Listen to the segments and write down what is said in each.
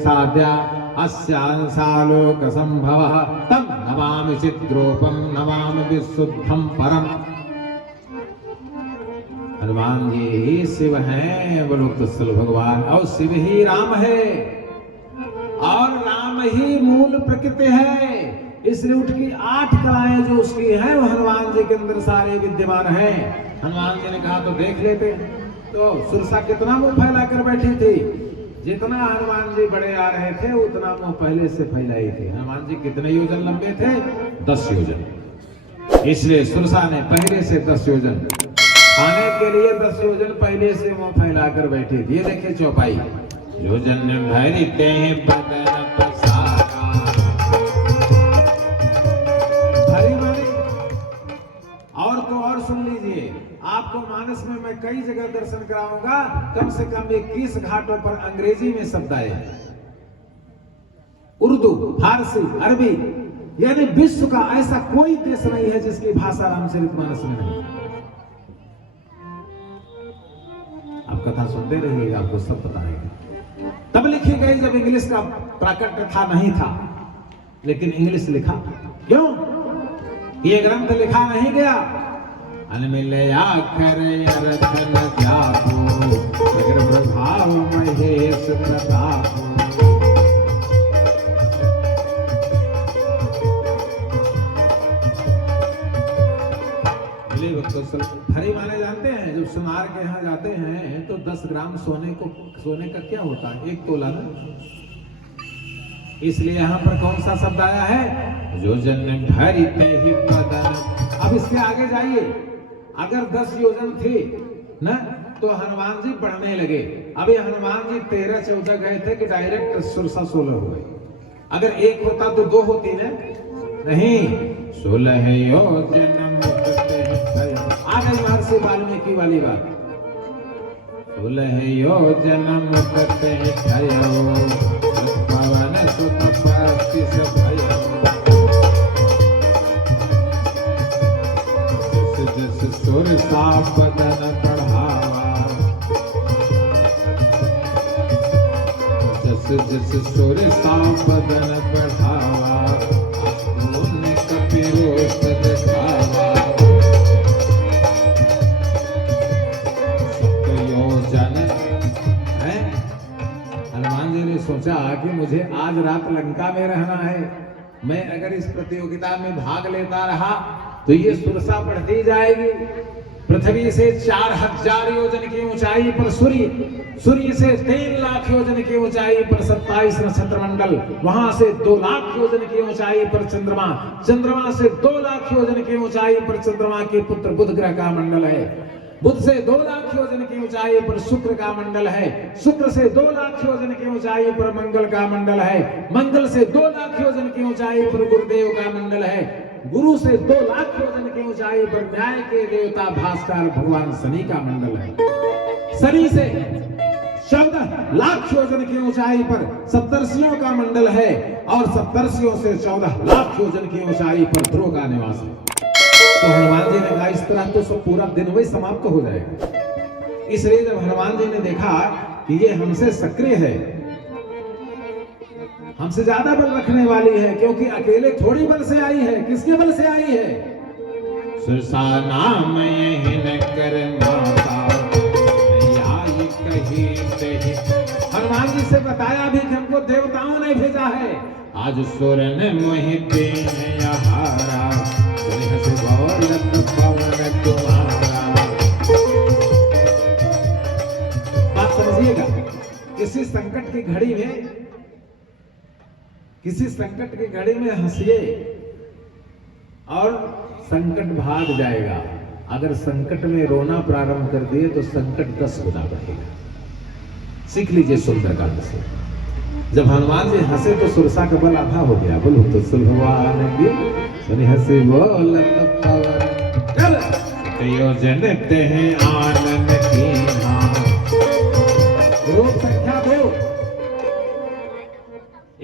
साध्या अस्यासालोक संभवः तम नमामि चिद्रूपम नमामि विशुद्धम परम। हनुमान जी ही शिव हैं, बोलो तो भगवान, और शिव ही राम है और राम ही मूल प्रकृति है। इसलिए उठ की 8 कलाएं जो उसकी हैं वो हनुमान जी के अंदर सारे विद्यमान हैं। हनुमान जी ने कहा तो देख लेते। तो सुरसा कितना मुंह फैला कर बैठी थी, जितना हनुमान जी बड़े आ रहे थे उतना मुंह पहले से फैलाई थी। हनुमान जी कितने योजन लंबे थे? 10 योजन। इसलिए सुरसा ने पहले से 10 योजन खाने के लिए 10 योजन पहले से मुंह फैला कर बैठी थी। ये देखिए चौपाई, योजन भरते बदन पसारा। हरी मानी और तो और सुन लीजिए, आपको मानस में मैं कई जगह दर्शन कराऊंगा, कम से कम 21 घाटों पर अंग्रेजी में शब्द आए, उर्दू, फारसी, अरबी, यानी विश्व का ऐसा कोई देश नहीं है जिसकी भाषा रामचरितमानस में नहीं। आप कथा सुनते रहिए, आपको सब पता है। तब लिखी गई जब इंग्लिश का प्राकट्य था, नहीं था, लेकिन इंग्लिश लिखा। क्यों? ये ग्रंथ लिखा नहीं गया अनमिलया करे रतन जापो अगर प्रभाव महेश प्रतापो। हरी माने जानते हैं, जब सुनार के यहाँ जाते हैं तो 10 ग्राम सोने का क्या होता है? 1 तोला ना। इसलिए यहाँ पर कौन सा शब्द आया है? योजन भरते ही बदन। अब इसके आगे जाइए, अगर 10 योजन थी ना तो हनुमान जी बढ़ने लगे। अभी हनुमान जी 13-14 गए थे कि डायरेक्ट सुरसा 16 हो गए। अगर 1 होता तो 2 होती ना, नहीं 16 योजन आ गई महर्षि वाल्मीकि वाली बात। 16 योजन मुक्ते भयो पवन सुत पस्तिस भयो। जस सुरसा बदन बढ़ावा, जस सुरसा बदन बढ़ावा उन्हें कपिरोत दिखावा। हनुमान जी ने सोचा कि मुझे आज रात लंका में रहना है, मैं अगर इस प्रतियोगिता में भाग लेता रहा तो ये सुरसा बढ़ती जाएगी। पृथ्वी से 4000 योजन की ऊंचाई पर सूर्य से 3 लाख योजन की ऊंचाई पर 27 नक्षत्र मंडल, वहां से 2 लाख योजन की ऊंचाई पर चंद्रमा, चंद्रमा से 2 लाख योजन की ऊंचाई पर चंद्रमा के पुत्र बुध ग्रह का मंडल है, बुध से 2 लाख योजन की ऊंचाई पर शुक्र का मंडल है, शुक्र से 2 लाख योजन की ऊंचाई पर मंगल का मंडल है, मंगल से 2 लाख योजन की ऊंचाई पर गुरुदेव का मंडल है, गुरु से 2 लाख योजन की ऊंचाई पर न्याय के देवता भास्कर भगवान शनि का मंडल है, शनि से 14 लाख योजन की ऊंचाई पर सप्तर्षियों का मंडल है और सप्तर्षियों से 14 लाख योजन की ऊंचाई पर ध्रुव का निवास है। तो हनुमान जी ने कहा इस तरह तो सब पूरा दिन वही समाप्त हो जाएगा। इसलिए जब हनुमान जी ने देखा कि ये हमसे सक्रिय है, हमसे ज्यादा बल रखने वाली है, क्योंकि अकेले थोड़ी बल से आई है, किसके बल से आई है? सुरसा नाम यही न कर माता कही तही। हनुमान जी से बताया भी कि हमको देवताओं ने भेजा है। आज सुर ने मोहि दीन हारा बात समझिएगा। किसी संकट की घड़ी में, किसी संकट की घड़ी में हंसिए और संकट भाग जाएगा। अगर संकट में रोना प्रारंभ कर दिए तो संकट 10 गुना बढ़ेगा। सीख लीजिए सुंदरकांड से। जब हनुमान जी हंसे तो सुरसा का बल आधा हो गया। बोलो तो सुलभवान की सुनि हंसी बोलत पवन योजन ते हैं आनंद कीन्हा। रूप संख्या 2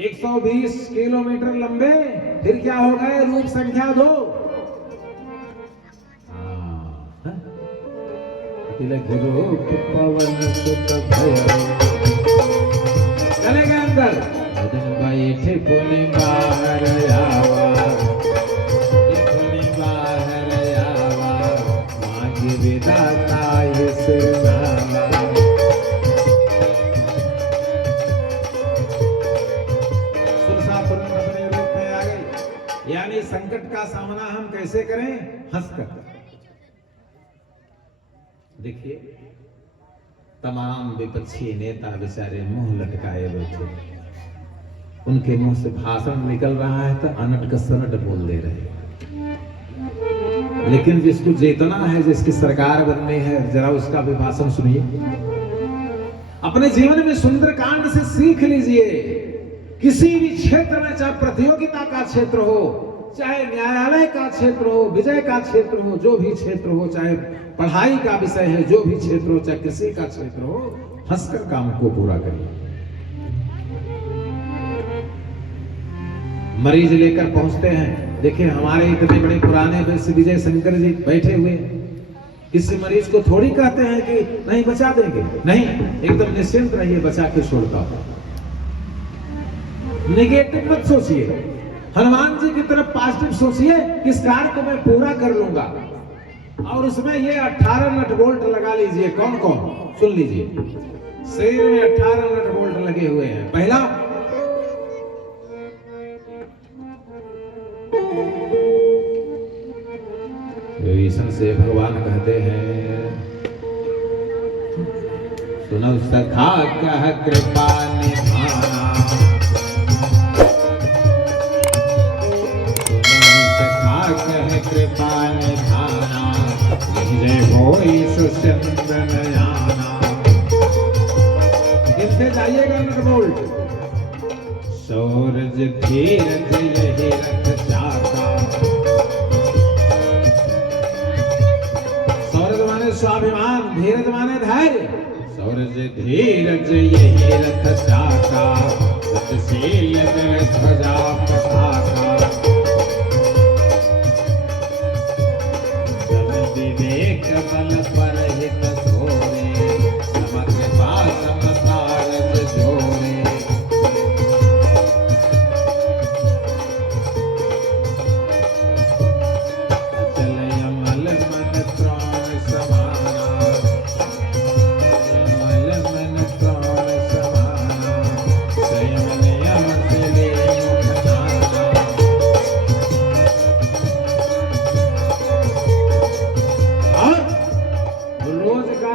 120 किलोमीटर लंबे, फिर क्या हो गए? रूप संख्या 2 रूप पवन सुत भयो। चले गए अंदर बैठे पुनि बाहर आवा, पुनि बाहर आवा, मांग विधाता इस नामा। तुरंत अपने रूप में आ गई। यानी संकट का सामना हम कैसे करें? हंसकर। देखिए तमाम विपक्षी नेता बेचारे मुंह लटकाए बैठे, उनके मुंह से भाषण निकल रहा है तो अनट का सनट बोल दे रहे। लेकिन जिसको चेतना है, जिसकी सरकार बननी है, जरा उसका भी भाषण सुनिए। अपने जीवन में सुंदरकांड से सीख लीजिए। किसी भी क्षेत्र में, चाहे प्रतियोगिता का क्षेत्र हो, चाहे न्यायालय का क्षेत्र हो, विजय का क्षेत्र हो, जो भी क्षेत्र हो, चाहे पढ़ाई का विषय है, जो भी क्षेत्र हो, चाहे किसी का क्षेत्र हो, हंसकर काम को पूरा करिए। मरीज लेकर पहुंचते हैं, देखिए हमारे इतने बड़े पुराने विजय शंकर जी बैठे हुए, किसी मरीज को थोड़ी कहते हैं कि नहीं बचा देंगे, नहीं, एकदम निश्चिंत रहिए, बचा के छोड़ता हूं। नेगेटिव मत सोचिए, हनुमान जी की तरफ पॉजिटिव सोचिए कि इस कार्य को मैं पूरा कर लूंगा। और उसमें ये 18 नट बोल्ट लगा लीजिए। कौन कौन? सुन लीजिए। शरीर में 18 नट बोल्ट लगे हुए हैं। पहला, विभीषण से भगवान कहते हैं, सुनो सखा कह कृपा निधाना, कृपा निधाना, जय होई सुचंदन याना। किससे जाइएगा नट बोल्ट? सूरज धीरज यही रथ चाका। सूरज माने स्वाभिमान, धीरज माने धैर्य। सूरज धीरज यही रथ चाका, सतशील ध्वजा पताका। बल पर हित थोरे, समकृपा समतारज जोरे। अचल अमल मन प्राण समाना, अमल मन प्राण समाना, स्वयं नियम से मुख नाना।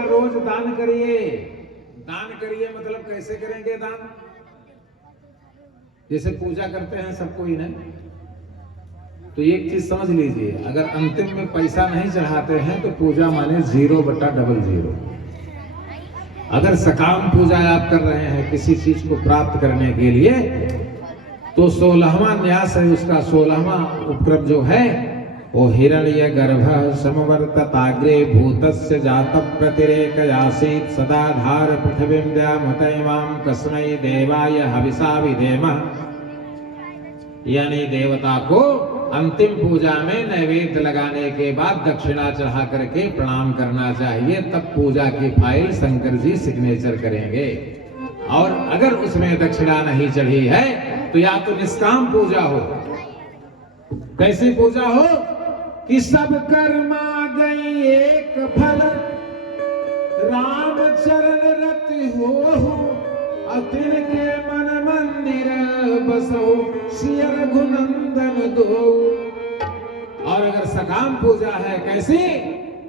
रोज दान करिए। दान करिए मतलब कैसे करेंगे दान? जैसे पूजा करते हैं सब कोई नहीं, तो एक चीज समझ लीजिए, अगर अंतिम में पैसा नहीं चढ़ाते हैं तो पूजा माने 0/00। अगर सकाम पूजा आप कर रहे हैं किसी चीज को प्राप्त करने के लिए, तो 16वां न्यास है, उसका 16वां उपक्रम जो है वो हिरण्य गर्भ समवर्तताग्रे भूतस्य जात प्रतिरेकयासीत सदाधार पृथ्वीं द्यामतैमां कस्मै देवाय हविषा विधेम। यानी देवता को अंतिम पूजा में नैवेद्य लगाने के बाद दक्षिणा चढ़ा करके प्रणाम करना चाहिए, तब पूजा की फाइल शंकर जी सिग्नेचर करेंगे। और अगर उसमें दक्षिणा नहीं चढ़ी है तो या तो निष्काम पूजा हो। कैसी पूजा हो कि सब कर्मा गई एक फल, राम चरण रति हो, अतिन के मन मंदिर बसो, सिय रघुनंदन दो। और अगर सकाम पूजा है कैसी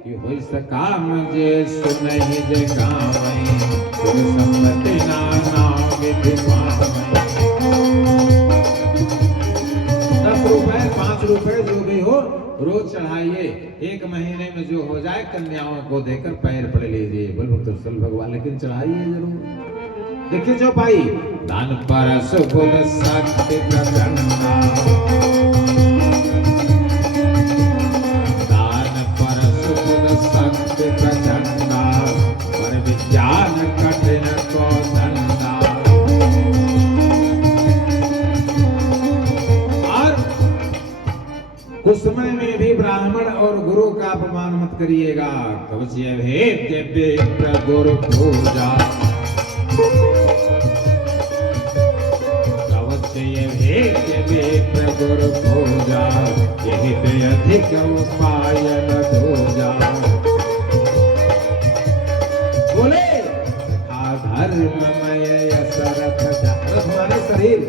कि होई सकाम जे सुनहि जे गावै, सुर सम्मति नाना विधि पावै। 10 रुपए 5 रुपए जो भी हो रोज चढ़ाइए। 1 महीने में जो हो जाए कन्याओं को देकर पैर पड़ लीजिए, बोल भक्तवत्सल भगवान, लेकिन चढ़ाइए जरूर। देखिए जो पाई दान परस बुल शक्ति प्रचंडा, दान परस बुल शक्ति प्रचंडा, पर विज्ञान कठिन को दंडा। और कुछ समय में भी ब्राह्मण और गुरु का अपमान मत करिएगा। कवच भेद गुरु पूजा, ये भेद विप्र गुरु पूजा, यही ते अधिक उपाय न दूजा। बोले धर्ममय असरथ जा, रथ माने शरीर,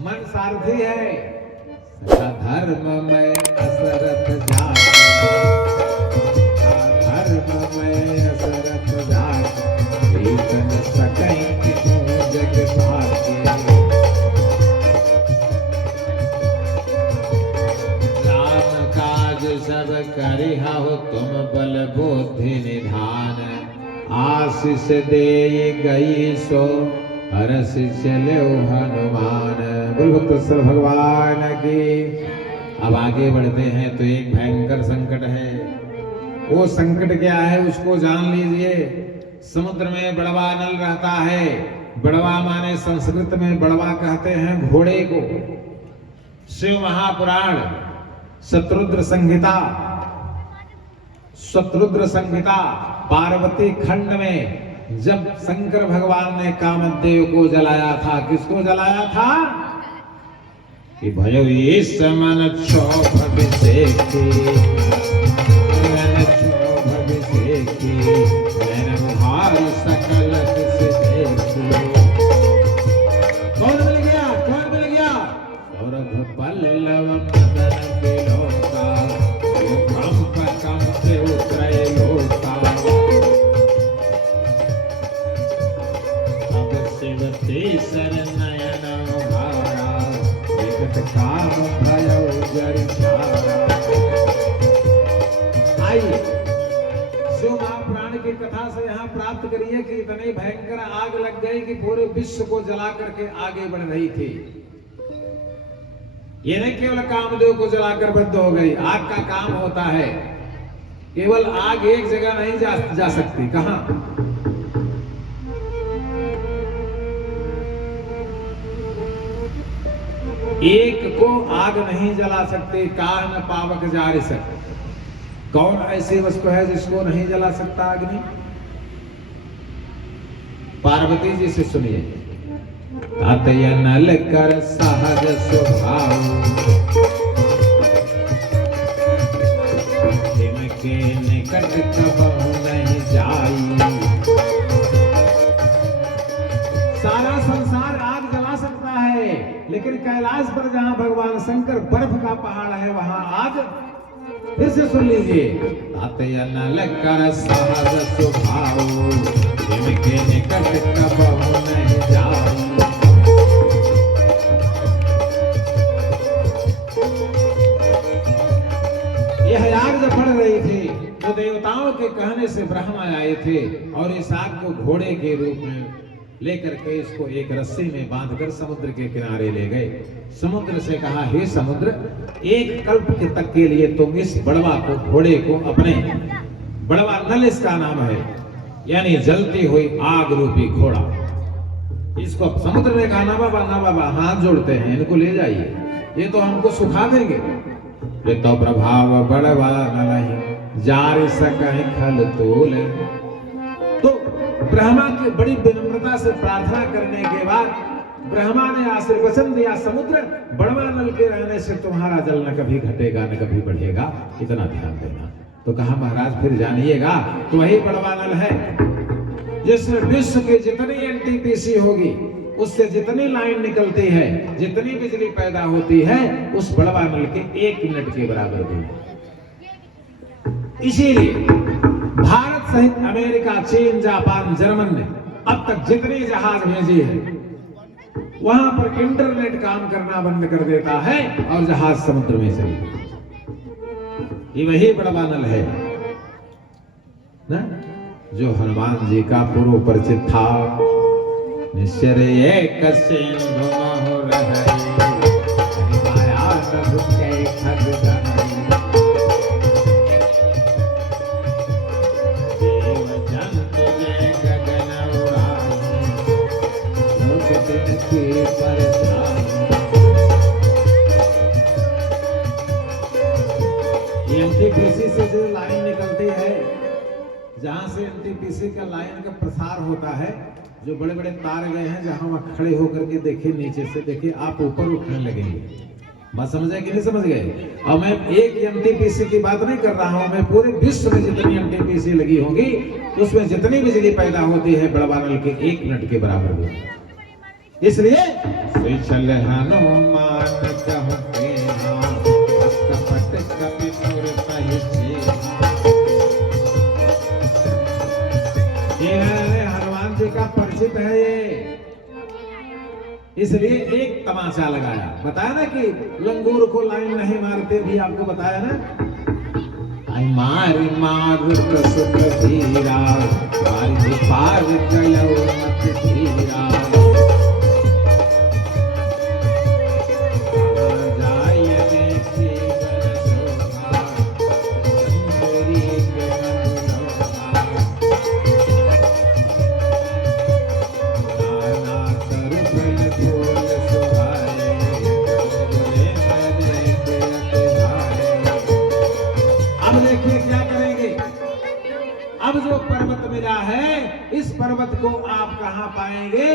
मन सारथी है। धर्ममय असरथ जा, धर्ममय असरथ जा, प्रीतम सकैं किछुं जग पाके। राम काज सब करिहु तुम बल बुद्धि निधान, आशीष दे गई सो हरष चलो हनुमान। बोल भक्तवत्सल भगवान की। अब आगे बढ़ते हैं तो एक भयंकर संकट है। वो संकट क्या है उसको जान लीजिए। समुद्र में बड़वा नल रहता है। बड़वा माने संस्कृत में बड़वा कहते हैं घोड़े को। शिव महापुराण शत्रुद्र संहिता, शत्रुद्र संहिता पार्वती खंड में जब शंकर भगवान ने कामदेव को जलाया था, किसको जलाया था? कि भयो ये समन क्षोभ अभिषेकी, क्षोभ अभिषेकी, मैंने भार सकल किस देखी। कौन मिल गया? कौन मिल गया? सौरभ पल्लव मदन विलोका, कंप कंप से उतरे लोका। शरण नयन भारा, विकट काम भयो जरि छारा। आइए शिव महापुराण की कथा से यहाँ प्राप्त करिए कि इतनी भयंकर आग लग गई कि पूरे विश्व को जला करके आगे बढ़ रही थी। ये नहीं केवल कामदेव को जलाकर बंद हो गई। आग का काम होता है, केवल आग एक जगह नहीं जा सकती। कहां? एक को आग नहीं जला सकते। कार न पावक जार सक। कौन ऐसी वस्तु है जिसको नहीं जला सकता अग्नि? पार्वती जी से सुनिए। अतय नल कर सहज स्वभाव, जिनके निकट कबहु नहीं जाई। सारा संसार आग जला सकता है, लेकिन कैलाश पर जहां भगवान शंकर बर्फ का पहाड़ है वहां आग। फिर से सुन लीजिए। अतय नल कर सहज स्वभाव, जिनके निकट कबहु नहीं जाई। यह आग जब बढ़ रही थी तो देवताओं के कहने से ब्रह्मा आए थे और इस आग को घोड़े के रूप में लेकर के इसको एक रस्सी में बांधकर समुद्र के किनारे ले गए। समुद्र से कहा, हे समुद्र, एक कल्प के तक के लिए तुम इस बड़वा को, घोड़े को अपने, बड़वा नल इसका नाम है, यानी जलती हुई आग रूपी घोड़ा, इसको समुद्र ने कहा, ना बाबा हाथ जोड़ते हैं, इनको ले जाइए, ये तो हमको सुखा देंगे। ये तो प्रभाव बड़वा नहीं जार सकहि खल तोल। तो ब्रह्मा की बड़ी विनम्रता से प्रार्थना करने के बाद ब्रह्मा ने आशीर्वचन दिया, समुद्र बड़वा नल के रहने से तुम्हारा जल न कभी घटेगा न कभी बढ़ेगा, इतना ध्यान देना। तो कहा, महाराज फिर जानिएगा तो वही बड़वा नल है जिसमें विश्व की जितनी एनटीपीसी होगी, उससे जितनी लाइन निकलती है, जितनी बिजली पैदा होती है, उस बड़वा नल के 1 मिनट के बराबर दूर। इसीलिए भारत सहित अमेरिका, चीन, जापान, जर्मन ने अब तक जितनी जहाज भेजी है वहां पर इंटरनेट काम करना बंद कर देता है और जहाज समुद्र में चली जाती। ये वही बड़वा नल है ना, जो हनुमान जी का पूर्व परिचित था। निश्चर एक सिंधु महु रहै, माया न झुके खग धनै। देव जंतु जय गगन उड़ाई, लोक तिनके परछाई। एनटीपीसी से जो लाइन निकलती है, जहां से एनटीपीसी का लाइन का प्रसार होता है, जो बड़े बड़े तार गए हैं, जहां वहां खड़े होकर के देखिए, नीचे से देखिए, आप ऊपर उठने लगेंगे। बात समझ गए कि नहीं समझ गए? और मैं एक एनटीपीसी की बात नहीं कर रहा हूं, मैं पूरे विश्व में जितनी एनटीपीसी लगी होंगी उसमें जितनी बिजली पैदा होती है बड़वानल के 1 मिनट के बराबर भी। इसलिए चल हनुमान कहते हनुमान जी का परिचित है ये, इसलिए एक तमाचा लगाया। बताया ना कि लंगूर को लाइन नहीं मारते, भी आपको बताया ना। आई मारी मार प्रसुत धीरा, मारी पार गयो मत धीरा। अब जो पर्वत मिला है, इस पर्वत को आप कहां पाएंगे?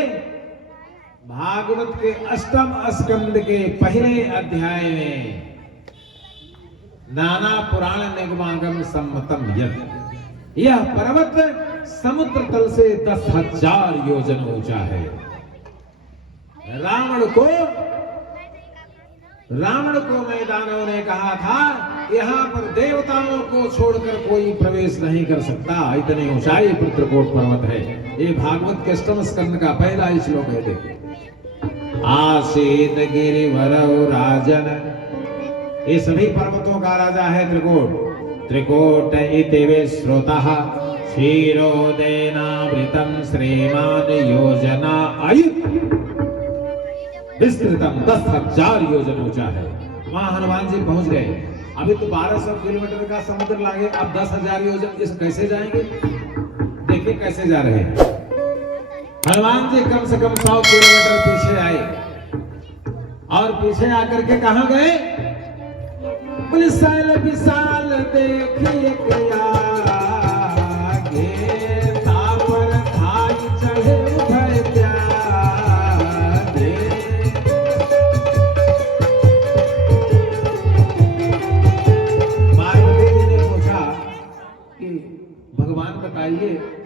भागवत के 8वें स्कंद के पहले अध्याय में, नाना पुराण निगमागम सम्मतम यत्। यह पर्वत समुद्र तल से 10,000 योजन ऊंचा है। रावण को मैदानों ने कहा था, यहाँ पर देवताओं को छोड़कर कोई प्रवेश नहीं कर सकता, इतनी ऊंचाई पर त्रिकोट पर्वत है। ये भागवत के 8वें स्कंद का पहला श्लोक है। देखो, आसीत गिरिवरौ राजन, ये सभी पर्वतों का राजा है त्रिकोट। त्रिकोट इति विश्रुतः क्षीरोदेनावृतं श्रीमान योजना आयुः विस्तृतम 10,000 योजन ऊंचा है। वहां हनुमान जी पहुंच गए। अभी तो 1200 किलोमीटर का समुद्र लागे, अब 10,000 योजन इस कैसे जाएंगे? देखिए कैसे जा रहे हैं। हनुमान जी कम से कम 100 किलोमीटर पीछे आए और पीछे आकर के कहां गए? विशाल विशाल देखिए क्या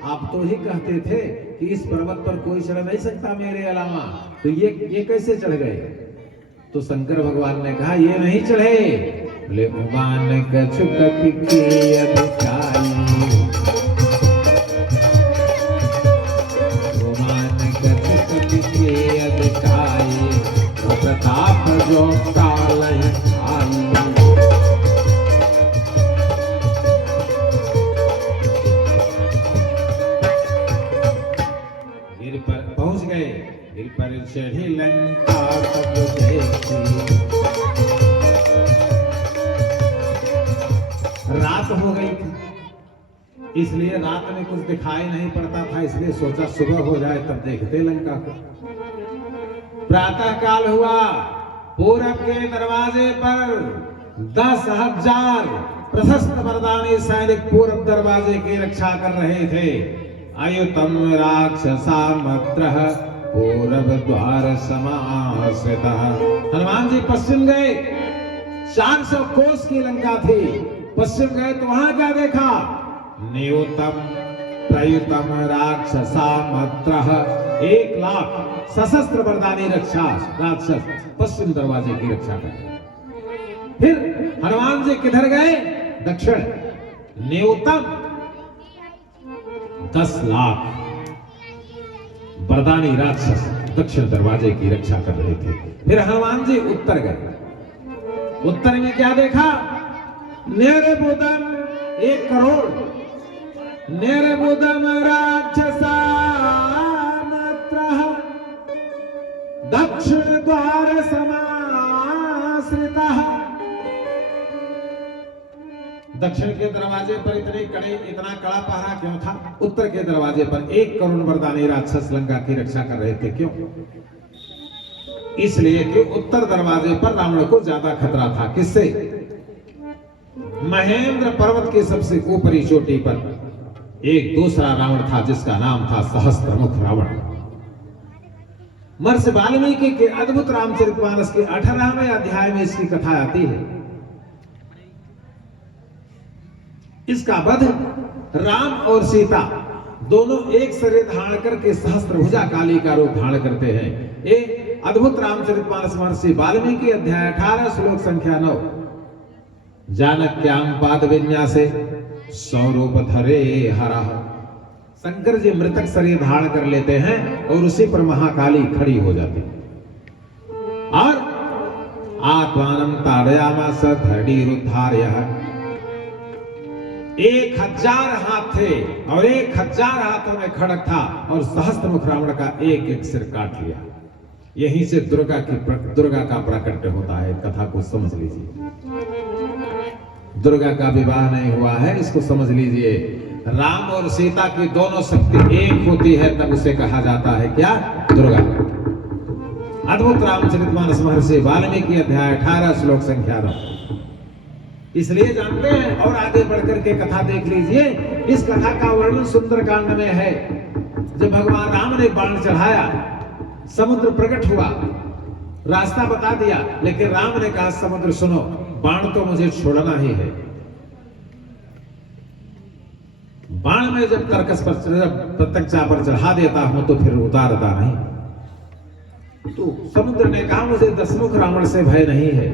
आप तो ही कहते थे कि इस पर्वत पर कोई चढ़ नहीं सकता मेरे अलावा, तो ये कैसे चढ़ गए? तो शंकर भगवान ने कहा ये नहीं चढ़े, बोले भगवान कछुक के अधिकारी, भगवान कछुक के अधिकारी, प्रताप जो काल है पर चढ़ी लंका तब देखी। रात हो गई थी, इसलिए रात में कुछ दिखाई नहीं पड़ता था, इसलिए सोचा सुबह हो जाए तब देखते लंका को। प्रातः काल हुआ, पूरब के दरवाजे पर 10,000 प्रशस्त मर्दानी सैनिक पूरब दरवाजे की रक्षा कर रहे थे। अयुतम राक्षसा मत्रः पूरब द्वार समाश्रितः। हनुमान जी पश्चिम गए, 400 कोस की लंका थी। पश्चिम गए तो वहां क्या देखा? न्यूतम प्रयुतम राक्षसा मत्रः, 1 लाख सशस्त्र मर्दानी राक्षस पश्चिम दरवाजे की रक्षा कर। फिर हनुमान जी किधर गए? दक्षिण। न्यूतम 10 लाख बरदानी राक्षस दक्षिण दरवाजे की रक्षा कर रहे थे। फिर हनुमान जी उत्तर गए। उत्तर में क्या देखा? नेरबुदम 1 करोड़ नेरबुदम राक्षसा मात्रः दक्षिण द्वार समाश्रितः। दक्षिण के दरवाजे पर इतना कड़ा पहरा क्यों था? उत्तर के दरवाजे पर 1 करोड़ मर्दानी राक्षस लंका की रक्षा कर रहे थे। क्यों? इसलिए कि उत्तर दरवाजे पर रावण को ज्यादा खतरा था। किससे? महेंद्र पर्वत के सबसे ऊपरी चोटी पर एक दूसरा रावण था जिसका नाम था सहस्त्रमुख रावण। महर्षि वाल्मीकि के अद्भुत रामचरितमानस के 18वें अध्याय में इसकी कथा आती है। इसका वध राम और सीता दोनों एक शरीर धारण करके सहस्त्रभुजा काली का रूप धारण करते हैं। ये अद्भुत रामचरितमानस महर्षि वाल्मीकि अध्याय 18 श्लोक संख्या 9। जानक्याम पाद विन्यासे स्वरूप धरे हरः। शंकर जी मृतक शरीर धारण कर लेते हैं और उसी पर महाकाली खड़ी हो जाती है। और आत्मानं ताड़यामास धरणीरुद्धार्यः। 1000 हाथ थे और 1000 हाथों में खड़ग था और सहस्त्रमुख रावण का एक एक सिर काट लिया। यहीं से दुर्गा का प्राकट्य होता है। कथा को समझ लीजिए। दुर्गा का विवाह नहीं हुआ है, इसको समझ लीजिए। राम और सीता की दोनों शक्ति एक होती है तब उसे कहा जाता है क्या? दुर्गा। अद्भुत रामचरितमानस महर्षि वाल्मीकि अध्याय 18 श्लोक संख्या 9। इसलिए जानते हैं और आगे बढ़कर के कथा देख लीजिए। इस कथा का वर्णन सुंदरकांड में है। जब भगवान राम ने बाण चढ़ाया, समुद्र प्रकट हुआ, रास्ता बता दिया, लेकिन राम ने कहा समुद्र सुनो, बाण तो मुझे छोड़ना ही है। बाण में जब तरकस पर प्रत्यक्षा पर चढ़ा देता हूं तो फिर उतारता नहीं। तो समुद्र ने कहा मुझे 10 मुख रावण से भय नहीं है।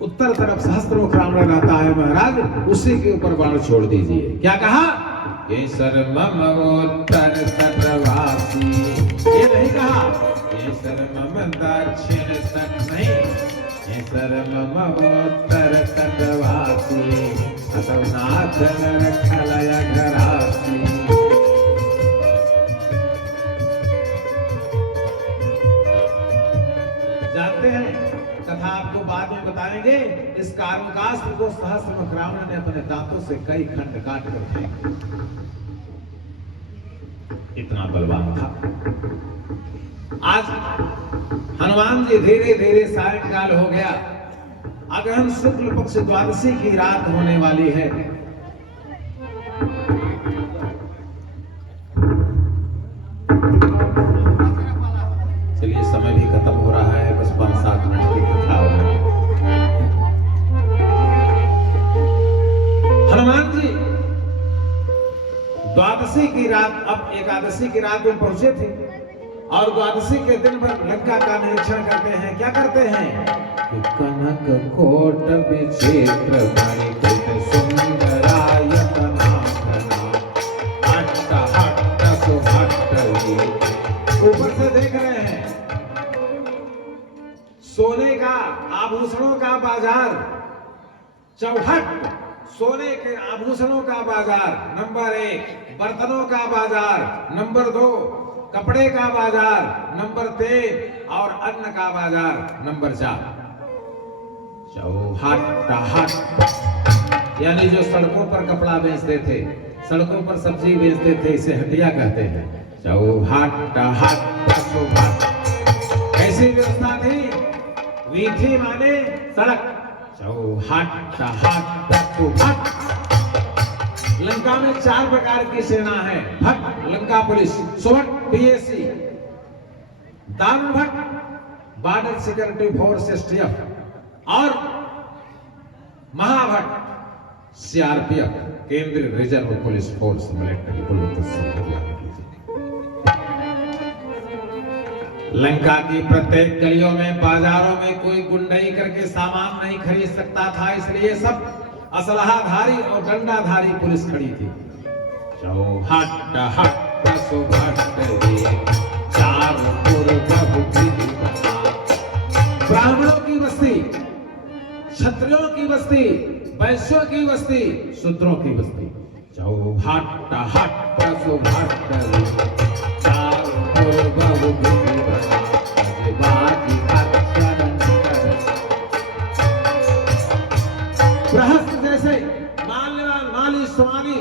उत्तर तरफ सहस्त्रमुख रावण रहता है महाराज, उसी के ऊपर बाण छोड़ दीजिए। क्या कहा? केसर मम उत्तर तटवासी। ये नहीं कहा केसर मम दक्षिण तट, नहीं, केसर मम उत्तर तटवासी असवनाथ नरखलय घरासी। जानते हैं, कथा आपको बाद में बताएंगे। इस कारुकास्त्र को सहस्त्रमुख रावण ने अपने दांतों से कई खंड काट कर फेंक, इतना बलवान था। आज हनुमान जी धीरे धीरे सायंकाल हो गया। अग्रहण शुक्ल पक्ष द्वादशी की रात होने वाली है। चलिए, समय भी खत्म हो रहा है, बस 5-7 मिनट की कथा हो रही है। हनुमान जी द्वादशी की रात, अब एकादशी की रात में पहुंचे थे और द्वादशी के दिन भर लंका का निरीक्षण करते हैं। क्या करते हैं? कनक कोट विचित्र मणिकृत सुंदरायतना हट्ट हट्ट सुभट्ट। ऊपर से देख रहे हैं सोने का आभूषणों का बाजार, चौहट सोने के आभूषणों का बाजार नंबर 1, बर्तनों का बाजार नंबर 2, कपड़े का बाजार नंबर 3 और अन्न का बाजार नंबर 4। चौहट, यानी जो सड़कों पर कपड़ा बेचते थे, सड़कों पर सब्जी बेचते थे, इसे हटिया कहते हैं। चौहट ऐसी व्यवस्था थी। वीथी माने सड़क, चौहट। लंका में 4 प्रकार की सेना है। भट्ट लंका पुलिस, सुभट पीएसी, दारुण Bhatt border security force STF और महाभट्ट सीआरपीएफ केंद्रीय reserve police force military police. Lanka की प्रत्येक गलियों में, बाजारों में कोई गुंडई करके सामान नहीं खरीद सकता था, इसलिए सब असलहाधारी और डंडाधारी पुलिस खड़ी थी। चौहट हट सुभट चारों पुर ब्राह्मणों की बस्ती, क्षत्रियों की बस्ती, वैश्यों की बस्ती, शूद्रों की बस्ती। चौहट हट सुभट चारों पुर बृहस्पति जैसे माली सोमाली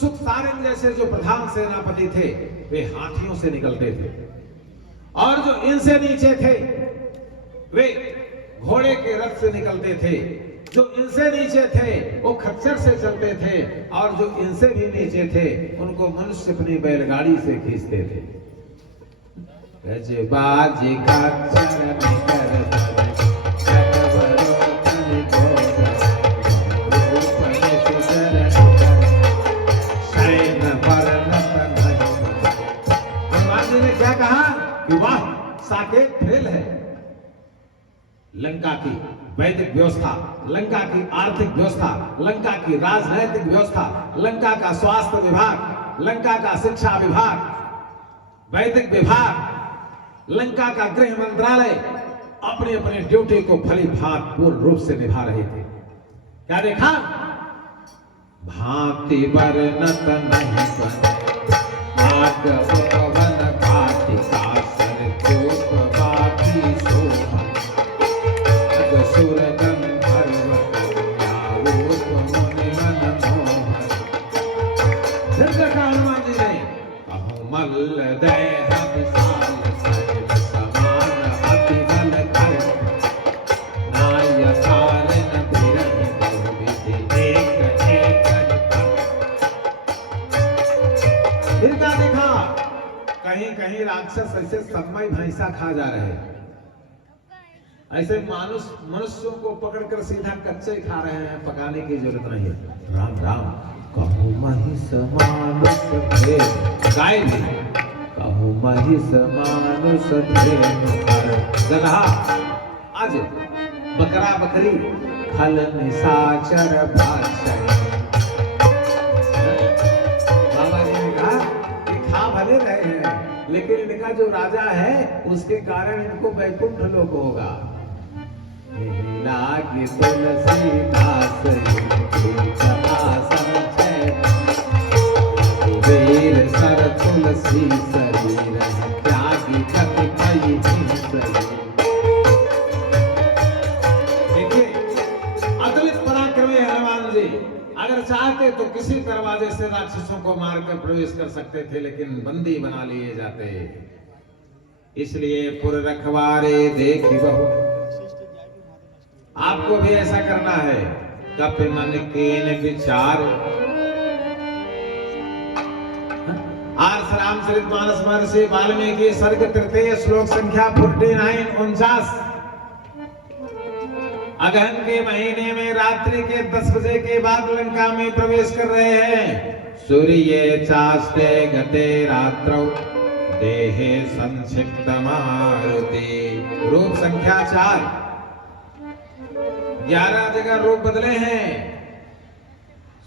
सुख सारंग जैसे जो प्रधान सेनापति थे, वे हाथियों से निकलते थे, और जो इनसे नीचे थे वे घोड़े के रथ से निकलते थे, जो इनसे नीचे थे वो खच्चर से चलते थे, और जो इनसे भी नीचे थे उनको मनुष्य अपनी बैलगाड़ी से खींचते थे। गजबाज का चरण कर क्या कहा कि वाह साकेत फेल है। लंका की वैदिक व्यवस्था, लंका की आर्थिक व्यवस्था, लंका की राजनैतिक व्यवस्था, लंका का स्वास्थ्य विभाग, लंका का शिक्षा विभाग, वैदिक विभाग, लंका का गृह मंत्रालय अपने अपने ड्यूटी को भली भांति पूर्ण रूप से निभा रहे थे। क्या देखा? भांति बरनत नहीं बने आग उपवन घाटिका सर कोप बाकी शोभा अग सुर गंधर्व कन्यारूप मुनि मन मोहन। फिर देखा हनुमान जी ने, कहूँ मल्ल देह विशाल सहित समान अति बल कर नायकार न बिरहि बहुविधि एक एक फिर क्या देखा? कहीं कहीं राक्षस ऐसे समय भैंसा खा जा रहे हैं, ऐसे मनुष्यों को पकड़कर सीधा कच्चे खा रहे हैं, पकाने की जरूरत नहीं है। राम राम कहूँ महिष मानुष भेद गाय भी कहूँ महिष मानुष धेनु कर गधा आज बकरा बकरी खल निशाचर भाषण। भले रहे हैं लेकिन इनका जो राजा है उसके कारण इनको वैकुंठ लोक होगा। लागी तुलसीदास कुबेर सर तुलसी शरीर त्यागी कति पई देखिए अतुलित पराक्रमी हनुमान जी अगर चाहते तो किसी दरवाजे से राक्षसों को मारकर प्रवेश कर सकते थे, लेकिन बंदी बना लिए जाते। इसलिए पुर रखवारे देखी बहु, आपको भी ऐसा करना है। कप मन केन विचार आर्ष रामचरितमानस महर्षि वाल्मीकि सर्ग तृतीय श्लोक संख्या 49 अगहन के महीने में रात्रि के 10 बजे के बाद लंका में प्रवेश कर रहे हैं। सूर्य चास्ते गते रात्रौ देहे संक्षिप्त मारुति। रूप संख्या 4, 11 जगह रूप बदले हैं।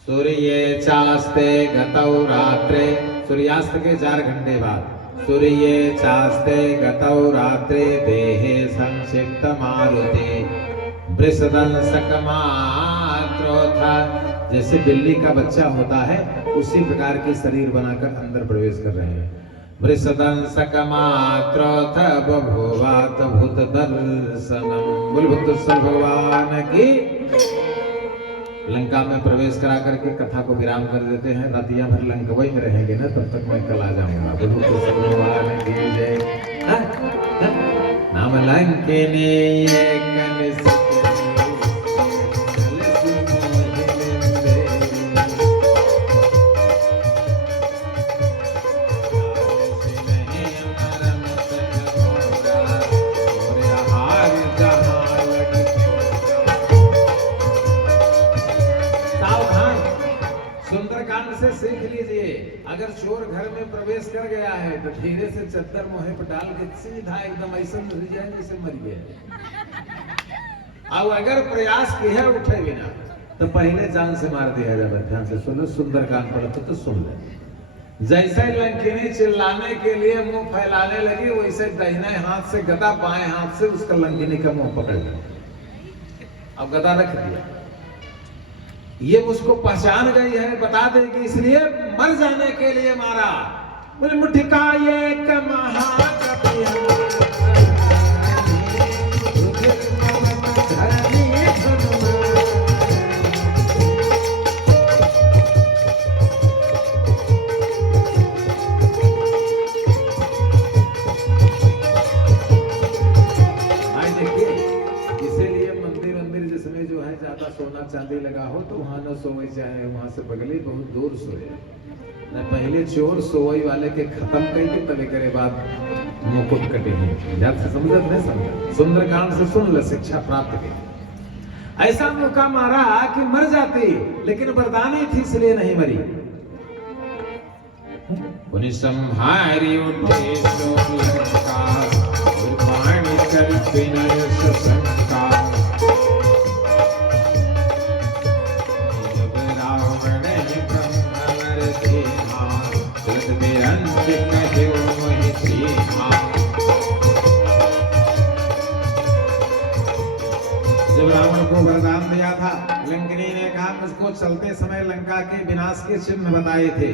सूर्य चास्ते गतौ रात्रे, सूर्यास्त के 4 घंटे बाद। सूर्य चास्ते गतौ रात्रे देहे संक्षिप्त मारुति। वृषदंशक मात्रो था, जैसे बिल्ली का बच्चा होता है उसी प्रकार के शरीर बनाकर अंदर प्रवेश कर रहे हैं। वृषदंशक मात्रो था बभुवात भूत दर्शनम। बोल भूतेश्वर भगवान की। लंका में प्रवेश करा करके कथा को विराम कर देते हैं। रातिया भर लंकवई में रहेंगे ना, तब तक मैं कल आ जाऊंगा। बोल भूतेश्वर भगवान की जय। नाम लंकिनी एक से सीख लीजिए। अगर चोर घर में प्रवेश कर गया है तो धीरे से चद्दर मुंह पर डाल के सीधा एकदम ऐसा जाए जैसे मर गया। और अगर प्रयास किया उठे बिना तो पहले जान से मार दिया जाए। ध्यान से सुनो, सुंदरकांड पढ़ते तो सुन ले। जैसे लंकिनी चिल्लाने के लिए मुंह फैलाने लगी वैसे दाहिने हाथ से गदा, बाएं हाथ से उसका लंकिनी का मुंह पकड़ लिया। अब गदा रख दिया। ये उसको पहचान गई है, बता देगी, इसलिए मर जाने के लिए मारा। बोले मुठिका एक महाकपि सोना चांदी लगा हो तो वहां न सोए, चाहे वहां से बगले बहुत दूर सोए। पहले चोर सोवई वाले के खत्म कई के तले करे बाद मुकुट कटे हैं। जब से समझत नहीं समझ सुंदरकांड से सुन ल शिक्षा प्राप्त की। ऐसा मौका मारा कि मर जाती, लेकिन वरदानी थी इसलिए नहीं मरी। उन्हें संहारी उठे लंका, वाणी कर विनय सशंका। जब रावण ब्रह्मवर देखा, तुरंत में अंत कहे वही सीमा। जब रावण को वरदान दिया था, लंकिनी ने कहा मुझको चलते समय लंका के विनाश के चिन्ह बताए थे।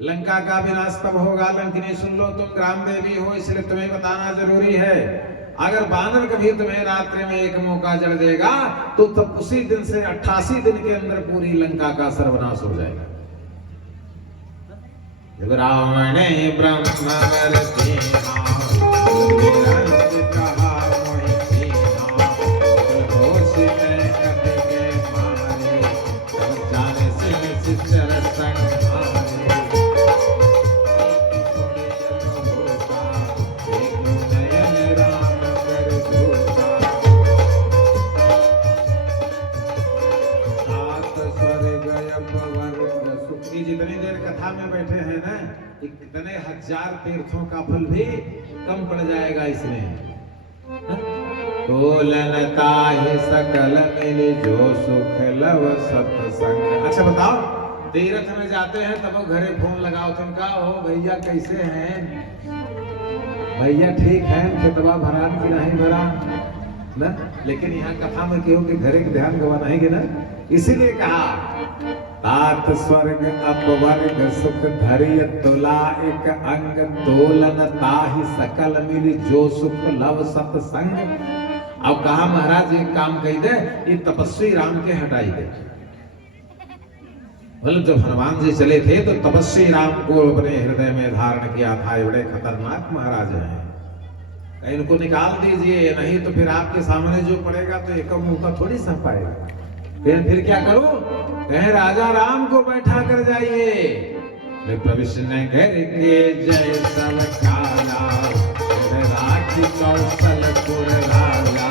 लंका का विनाश तब होगा, लंकिनी सुन लो, तुम ग्राम देवी हो इसलिए तुम्हें बताना जरूरी है। अगर बानर कभी तुम्हें रात्रि में एक मौका जड़ देगा तो तब उसी दिन से 88 दिन के अंदर पूरी लंका का सर्वनाश हो जाएगा। जब रावण ने ब्रह्मवर देखा, जितनी देर कथा में बैठे हैं ना, इतने हजार तीर्थों का फल भी कम पड़ जाएगा इसमें। तोलनता ही सकल मिले जो सुख लव सत्संग। अच्छा बताओ, तीर्थ में जाते हैं तब घरे फोन लगाओ, तुम का हो भैया कैसे हैं, भैया ठीक है, खेतवा भरान की नहीं भरा ना। लेकिन यहाँ कथा में क्यों कि घरे के ध्यान गवा नहीं कि ना, इसीलिए कहा तात स्वर्ग अपवर्ग सुख धरिय तुला एक अंग, तोलन ताहि सकल मिली जो सुख लव सत्संग। अब कहा महाराज एक काम कही दे, ये तपस्वी राम के हटाई दे। मतलब जब हनुमान जी चले थे तो तपस्वी राम को अपने हृदय में धारण किया था। बड़े खतरनाक महाराज हैं, इनको निकाल दीजिए, नहीं तो फिर आपके सामने जो पड़ेगा तो एक मुंह का थोड़ी सह पाएगा। फिर क्या करूं, कहे राजा राम को बैठा कर जाइए। विष्णु घर के जय सल काला, राखी कौशलपुर राजा।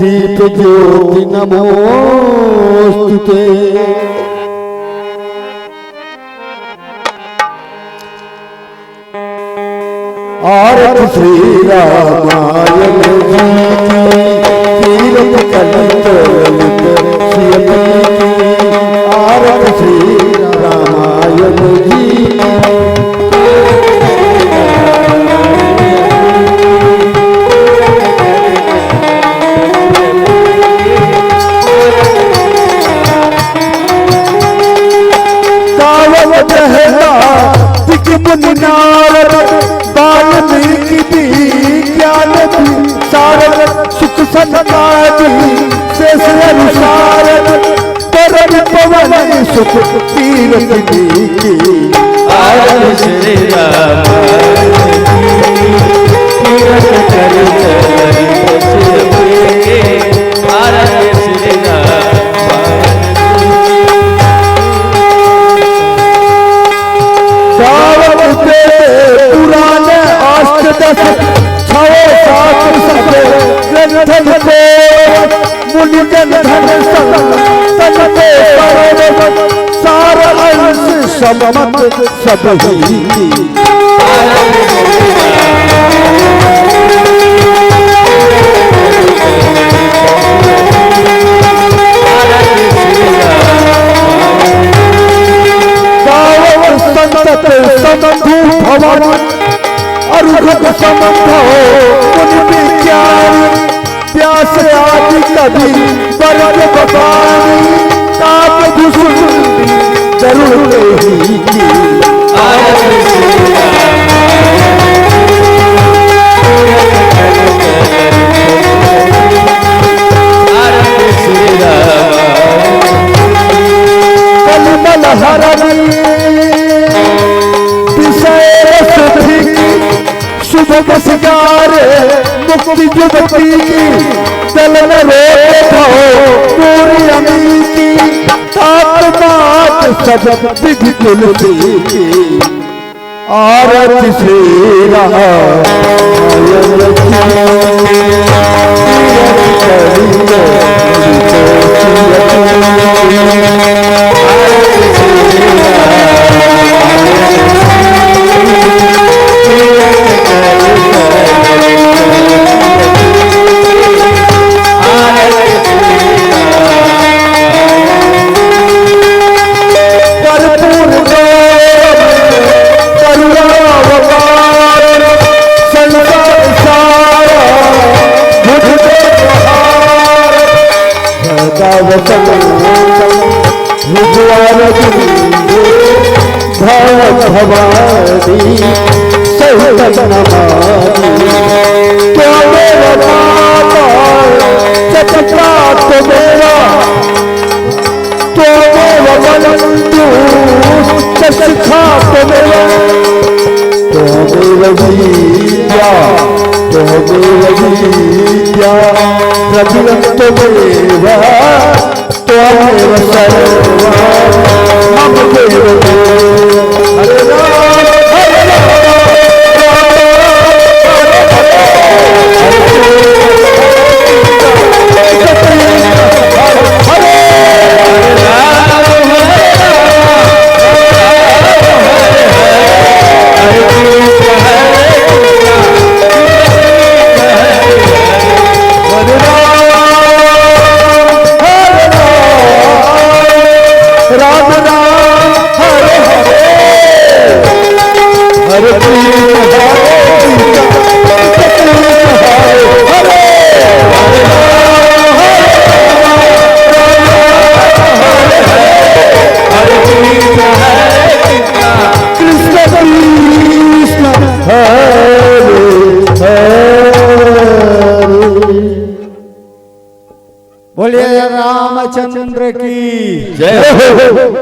दीप ज्योति नमोस्तुते, आरती श्री रामायण जी की, तीरथ कलित ललित श्रीमती की, आरती श्री रामायण जी। सुख सन्नादी शेष अनुसार परम पवन सुख तीरथ की, आरती श्री रामायण तीरथ कलित आरती श्री रामायण। पुराण अष्टदश 6-7 ग्रंथन को मुनिजन धन तन पे सार अंश सममत सब ही। संतत समधु भवन अरुघ सुख समझो मुनि विज्ञानी, प्यास आदि कभी बरत बपानी, ताप दुसुंदी जरूर ही की। कलिमल हरणी विषय सुखी शुभ सिगार मुक्ति जुबती की, चलन रोक पूरी अमी की, तात बात सब विधि तुलसी की। आरती श्री राम भवानी सहित नमामि, क्या मेरा माता चचका तो मेरा, तो मेरा बंधु चचका तो मेरा, तो मेरा विद्या, तो मेरा विद्या रविरंत मेरा, तो मेरा सर्वा हम देव। हरे राम हरे राम बोलिए रामचंद्र की जय।